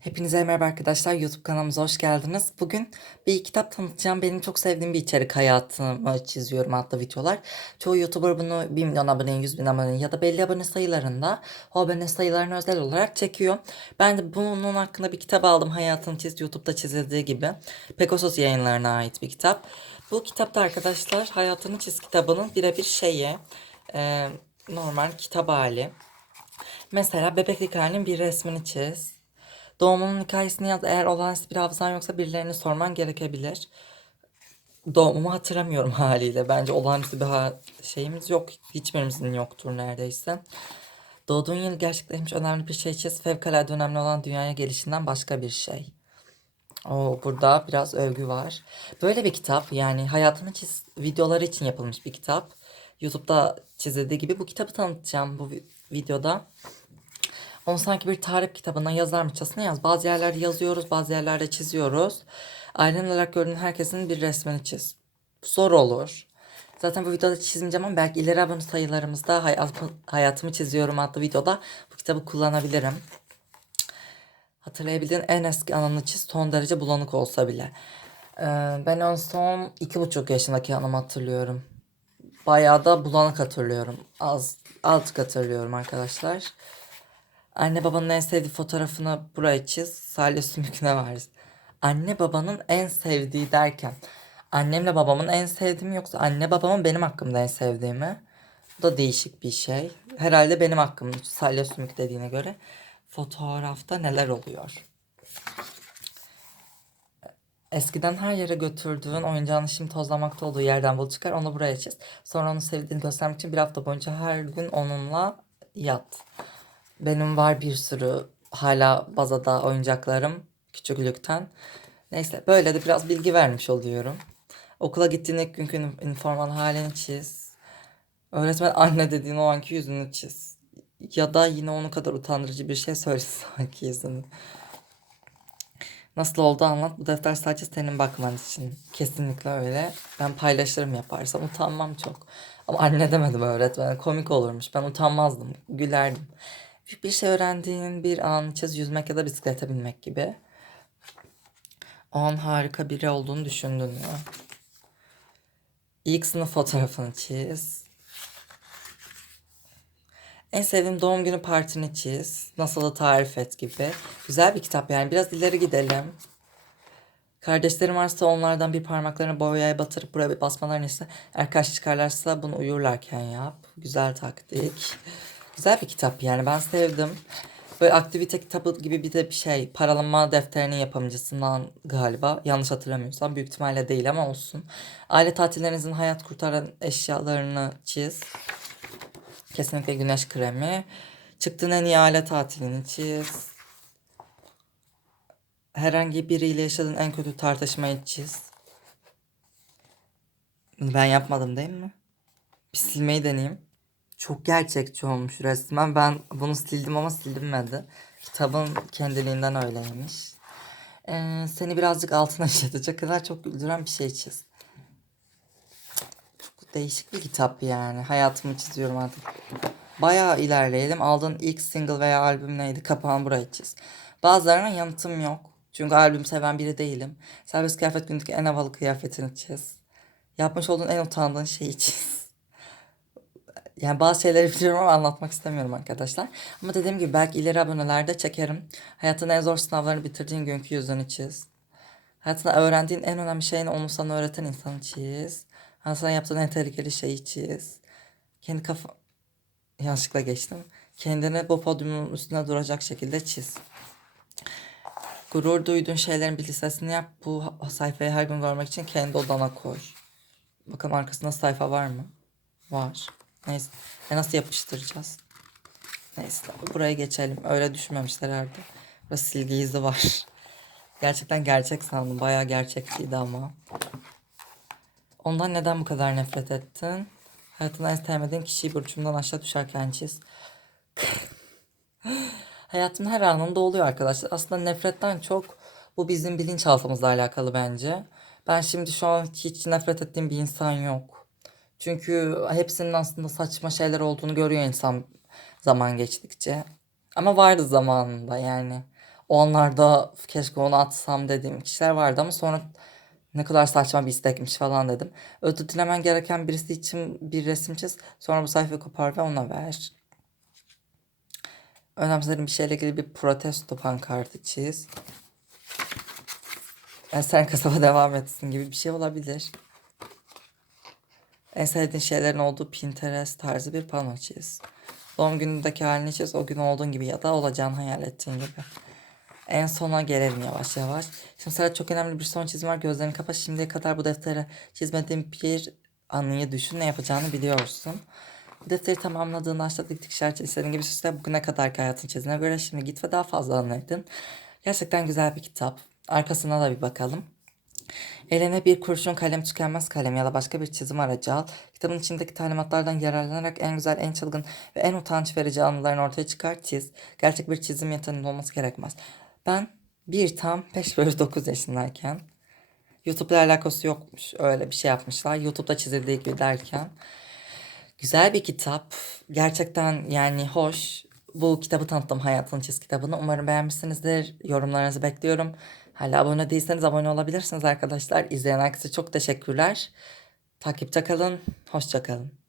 Hepinize merhaba arkadaşlar. YouTube kanalımıza hoş geldiniz. Bugün bir kitap tanıtacağım. Benim çok sevdiğim bir içerik hayatımı çiziyorum adlı videolar. Çoğu YouTuber bunu 1 milyon abone, 100 bin abone ya da belli abone sayılarında o abone sayılarını özel olarak çekiyor. Ben de bunun hakkında bir kitap aldım. Hayatını çiz YouTube'da çizildiği gibi. Pegasus yayınlarına ait bir kitap. Bu kitapta arkadaşlar Hayatını Çiz kitabının birebir şeyi. e, normal kitap hali. Mesela bebeklik halinin bir resmini çiz. Doğumunun hikayesini yaz. Eğer olağanüstü bir hafızan yoksa birilerine sorman gerekebilir. Doğumumu hatırlamıyorum haliyle. Bence olağanüstü bir ha- şeyimiz yok. Hiçbirimizin yoktur neredeyse. Doğduğun yıl gerçekleşmiş önemli bir şey çiz. Fevkalade önemli olan dünyaya gelişinden başka bir şey. O burada biraz övgü var. Böyle bir kitap yani hayatını çiz videoları için yapılmış bir kitap. YouTube'da çizildiği gibi bu kitabı tanıtacağım bu vi- videoda. Onu sanki bir tarih kitabına yazarmışçasına yaz. Bazı yerlerde yazıyoruz, bazı yerlerde çiziyoruz. Ailen olarak gördüğün herkesin bir resmini çiz. Zor olur. Zaten bu videoda çizmeyeceğim ama belki ileri abone sayılarımızda hayatımı çiziyorum adlı videoda bu kitabı kullanabilirim. Hatırlayabildiğin en eski anını çiz son derece bulanık olsa bile. Ee, ben en son iki buçuk yaşındaki anımı hatırlıyorum. Bayağı da bulanık hatırlıyorum. Az, azıcık hatırlıyorum arkadaşlar. Anne babanın en sevdiği fotoğrafını buraya çiz. Salih Sümük'üne ver. Anne babanın en sevdiği derken annemle babamın en sevdiği mi yoksa anne babamın benim hakkımda en sevdiği mi? Bu da değişik bir şey. Herhalde benim hakkımda Salih Sümük dediğine göre fotoğrafta neler oluyor? Eskiden her yere götürdüğün oyuncağını şimdi tozlamakta olduğu yerden bul çıkar onu buraya çiz. Sonra onu sevdiğini göstermek için bir hafta boyunca her gün onunla yat. Benim var bir sürü hala bazada oyuncaklarım küçüklükten. Neyse böyle de biraz bilgi vermiş oluyorum. Okula gittiğin ilk günkü ün- üniformanın halini çiz. Öğretmen anne dediğin o anki yüzünü çiz. Ya da yine onun kadar utandırıcı bir şey söylesin sanki yüzünü. Nasıl oldu anlat. Bu defter sadece senin bakman için. Kesinlikle öyle. Ben paylaşırım yaparsam. Utanmam çok. Ama anne demedim öğretmen. Komik olurmuş. Ben utanmazdım. Gülerdim. Bir şey öğrendiğin bir an çiz. Yüzmek ya da bisiklete binmek gibi. O an harika biri olduğunu düşündün mü? İlk sınıf fotoğrafını çiz. En sevdiğim doğum günü partini çiz. Nasıl da tarif et gibi. Güzel bir kitap yani. Biraz ileri gidelim. Kardeşlerim varsa onlardan bir parmaklarını boyaya batırıp buraya bir basmalarını ise karşı çıkarlarsa bunu uyurlarken yap. Güzel taktik. Güzel bir kitap yani ben sevdim. Böyle aktivite kitabı gibi bir de bir şey. Paralama defterinin yapımcısından galiba. Yanlış hatırlamıyorsam. Büyük ihtimalle değil ama olsun. Aile tatillerinizin hayat kurtaran eşyalarını çiz. Kesinlikle güneş kremi. Çıktığın en iyi aile tatilini çiz. Herhangi biriyle yaşadığın en kötü tartışmayı çiz. Ben yapmadım değil mi? Bir silmeyi deneyeyim. Çok gerçekçi olmuş resmen. Ben bunu sildim ama sildirmedi. Kitabın kendiliğinden öyleymiş. Ee, seni birazcık altına işletecek kadar çok güldüren bir şey çiz. Çok değişik bir kitap yani. Hayatımı çiziyorum artık. Bayağı ilerleyelim. Aldığın ilk single veya albüm neydi? Kapağını buraya çiz. Bazılarına yanıtım yok. Çünkü albüm seven biri değilim. Serbest kıyafet günlük en havalı kıyafetini çiz. Yapmış olduğun en utandığın şeyi çiz. Yani bazı şeyleri biliyorum ama anlatmak istemiyorum arkadaşlar. Ama dediğim gibi belki ileri abonelerde çekerim. Hayatın en zor sınavlarını bitirdiğin günkü yüzünü çiz. Hayatında öğrendiğin en önemli şeyini onu sana öğreten insanı çiz. Hayatında yaptığın en tehlikeli şeyi çiz. Kendi kafa... Yanlışlıkla geçtim. Kendini bu podyumun üstüne duracak şekilde çiz. Gurur duyduğun şeylerin bir listesini yap. Bu sayfayı her gün görmek için kendi odana koy. Bakalım arkasında sayfa var mı? Var. Neyse. E nasıl yapıştıracağız? Neyse. Buraya geçelim. Öyle düşünmemişler herhalde. Burada silgi izi var. Gerçekten gerçek sandım. Bayağı gerçekçiydi ama. Ondan neden bu kadar nefret ettin? Hayatında en sevmediğin kişiyi burcumdan aşağı düşerken çiz. Hayatın her anında oluyor arkadaşlar. Aslında nefretten çok bu bizim bilinçaltımızla alakalı bence. Ben şimdi şu an hiç nefret ettiğim bir insan yok. Çünkü hepsinin aslında saçma şeyler olduğunu görüyor insan zaman geçtikçe. Ama vardı zamanında yani. Onlarda keşke onu atsam dediğim kişiler vardı ama sonra ne kadar saçma bir istekmiş falan dedim. Ödül dilemen gereken birisi için bir resim çiz. Sonra bu sayfayı kopar ve ona ver. Önemsediğin bir şeyle ilgili bir protesto pankartı çiz. Yani sen kasaba devam etsin gibi bir şey olabilir. En sevdiğin şeylerin olduğu Pinterest tarzı bir pano çiz. Doğum günündeki halini çiz o gün olduğun gibi ya da olacağını hayal ettiğin gibi. En sona gelelim yavaş yavaş. Şimdi sana çok önemli bir son çizim var. Gözlerini kapa. Şimdiye kadar bu deftere çizmediğin bir anıyı düşün. Ne yapacağını biliyorsun. Bu defteri tamamladığında aşağıda dik işaret istediğin gibi süsle. Bugüne kadarki hayatın çizimine göre şimdi git ve daha fazla anı edin. Gerçekten güzel bir kitap. Arkasına da bir bakalım. Eline bir kurşun kalem tükenmez kalem ya da başka bir çizim aracı al. Kitabın içindeki talimatlardan yararlanarak en güzel, en çılgın ve en utanç verici anılarını ortaya çıkar çiz. Gerçek bir çizim yeteneği olması gerekmez. Ben bir tam 5 bölü 9 yaşındayken YouTube'la alakası yokmuş. Öyle bir şey yapmışlar. YouTube'da çizildiği gibi derken. Güzel bir kitap. Gerçekten yani hoş. Bu kitabı tanıttım Hayatın Çiz kitabını. Umarım beğenmişsinizdir. Yorumlarınızı bekliyorum. Hala abone değilseniz abone olabilirsiniz arkadaşlar. İzleyen herkese çok teşekkürler. Takipte kalın. Hoşça kalın.